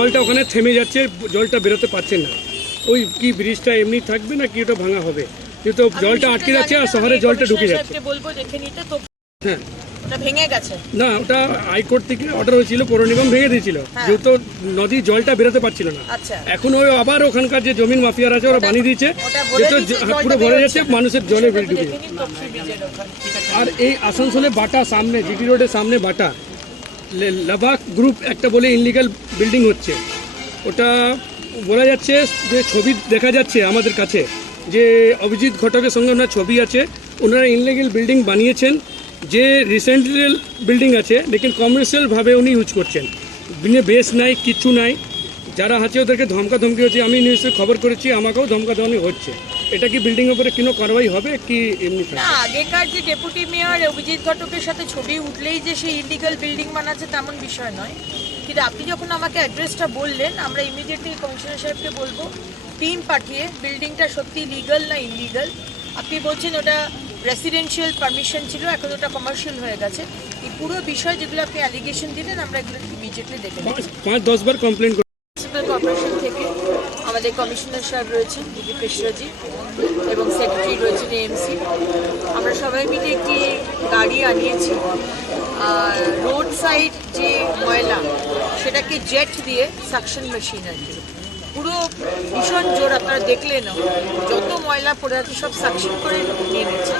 জলটা ওখানে থেমে যাচ্ছে, জলটা বেরোতে পারছেন না। ওই কি ব্রিজটা এমনি থাকবে না কি ওটা ভাঙা হবে? যেহেতু জলটা আটকে যাচ্ছে আর শহরে জলটা ঢুকে যাচ্ছে। বলবো দেখে নিতে তো। হ্যাঁ, ওটা ভেঙে গেছে না ওটা হাইকোর্ট থেকে অর্ডার হয়েছিল, পৌর নিগম ভেঙে দিয়েছিল, যেহেতু নদীর জলটা বেরোতে পারছিল না। আচ্ছা, এখন ওই আবার ওখানকার যে জমিন মাফিয়ার আছে ওরা বানিয়ে দিয়েছে, যেহেতু পুরো ভরে যাচ্ছে, মানুষের জলে ঢুকে যাচ্ছে। আর এই আসানসোলে বাটা সামনে জিটি রোডের সামনে বাটা লাবাক গ্রুপ একটা বলে ইনলিগাল বিল্ডিং হচ্ছে। ওটা বলা যাচ্ছে যে ছবি দেখা যাচ্ছে আমাদের কাছে, যে অভিজিৎ ঘটকের সঙ্গে ওনার ছবি আছে। ওনারা ইনলিগাল বিল্ডিং বানিয়েছেন, যে রিসেন্টলি বিল্ডিং আছে লেকিন কমার্শিয়ালভাবে উনি ইউজ করছেন, বিনে বেস নাই, কিচ্ছু নাই। যারা আছে ওদেরকে ধমকাধমকি হচ্ছে, আমি নিউজে খবর করেছি, আমাকেও ধমকাধমকি হচ্ছে। এটা কি বিল্ডিংয়ের উপরে কোনো কারবাই হবে কি এমনি? না, আগেকার যে ডেপুটি মেয়র অভিজিৎ ঘটকের সাথে ছবি উঠলেই যে সে ইলিগাল বিল্ডিং বানাচ্ছে তেমন বিষয় নয়। কিন্তু আপনি যখন আমাকে অ্যাড্রেসটা বললেন, আমরা ইমিডিয়েটলি কমিশনার সাহেবকে বলবো টিম পাঠিয়ে বিল্ডিংটা সত্যি লিগাল না ইলিগাল। আপনি বলছেন ওটা রেসিডেন্সিয়াল পারমিশন ছিল, এখন ওটা কমার্শিয়াল হয়ে গেছে। এই পুরো বিষয় যেগুলো আপনি অ্যালিগেশন দিলেন আমরা এগুলো ইমিডিয়েটলি দেখে নেব। 5-10 বার কমপ্লেন মিউনিসিপ্যাল কর্পোরেশন থেকে আমাদের কমিশনার সাহেব রয়েছেন দিদি কৃষ্ণজি এবং সেক্রেটারি রয়েছেন এএমসি। আমরা সবাই মিলে একটি গাড়ি আনিয়েছি, আর রোড সাইড যে ময়লা সেটাকে জেট দিয়ে সাকশন মেশিন আর কি পুরো ভীষণ জোর, আপনারা দেখলেন যত ময়লা পড়ে আছে সব সাকশন করে নিয়ে নিচ্ছে।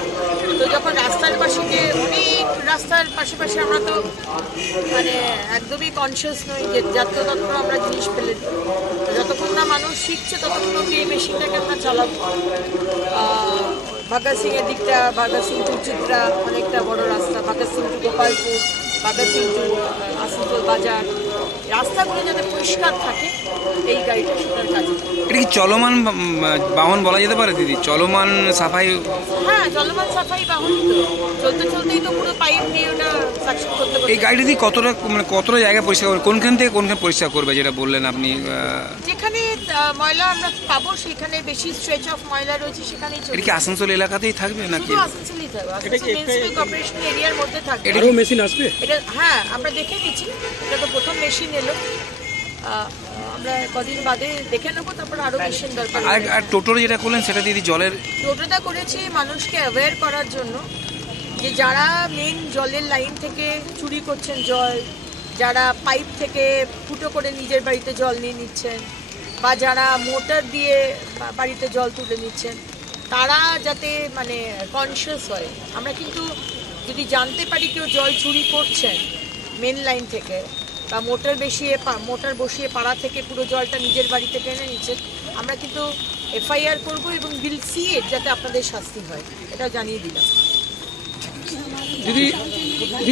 তো যখন রাস্তার পাশে যে অনেক রাস্তার পাশে আমরা তো মানে একদমই কনসিয়াস নই যে যত্র আমরা জিনিস ফেলে দিই। যতক্ষণ না মানুষ শিখছে ততক্ষণ অব্দি এই মেশিনটাকে আমরা চালাবো। ভগৎ সিংয়ের দিকটা, ভগৎ সিং টু চিত্রা অনেকটা বড় রাস্তা, ভগৎ সিং টু গোপালপুর, ভগৎ সিং টু আসানসোল বাজার, রাস্তাগুলো যাতে পরিষ্কার থাকে এই গাড়িটা সেটার কাজে। এটা কি চলমান বাহন বলা যেতে পারে দিদি? চলমান সাফাই? হ্যাঁ, চলমান সাফাই বাহনই তো, চলতেই তো পুরো পাইপ দিয়ে ওটা সাকশন করতে করতে। এই গাড়িটা দিয়ে কতটা জায়গা পরিষ্কার করবে? কোনখান থেকে কোনখানে পরিষ্কার করবে যেটা বললেন আপনি? যেখানে ময়লা আমরা পাবো সেখানে বেশি স্ট্রেচ অফ ময়লা রয়েছে সেখানেই চলবে। এটা কি আসানসোল এলাকাতেই থাকবে নাকি? শুধু আসানসোলই থাকবে, আসানসোল মিউনিসিপ্যাল কর্পোরেশন এরিয়ার মধ্যে থাকবে। আরও মেশিন আসবে এটা হ্যাঁ আমরা দেখে নিচ্ছি, এটা তো প্রথম মেশিন এলো, আমরা কদিন বাদে দেখে নেবো, তারপর আরও মেশিন দরকার। আর টোটোর যেটা করলেন সেটা দিদি জলের? টোটোটা করেছি মানুষকে অ্যাওয়্যার করার জন্য, যে যারা মেন জলের লাইন থেকে চুরি করছেন জল, যারা পাইপ থেকে ফুটো করে নিজের বাড়িতে জল নিয়ে নিচ্ছেন, বা যারা মোটর দিয়ে বাড়িতে জল তুলে নিচ্ছেন, তারা যাতে মানে কনসিয়াস হয়। আমরা কিন্তু যদি জানতে পারি কেউ জল চুরি করছেন মেন লাইন থেকে, বা মোটর বসিয়ে পাড়া থেকে পুরো জলটা নিজের বাড়িতে টেনে নিচ্ছেন, আমরা কিন্তু এফআইআর করবো এবং উইল সি ইট, যাতে আপনাদের শাস্তি হয়, এটা জানিয়ে দিলাম। দিদি।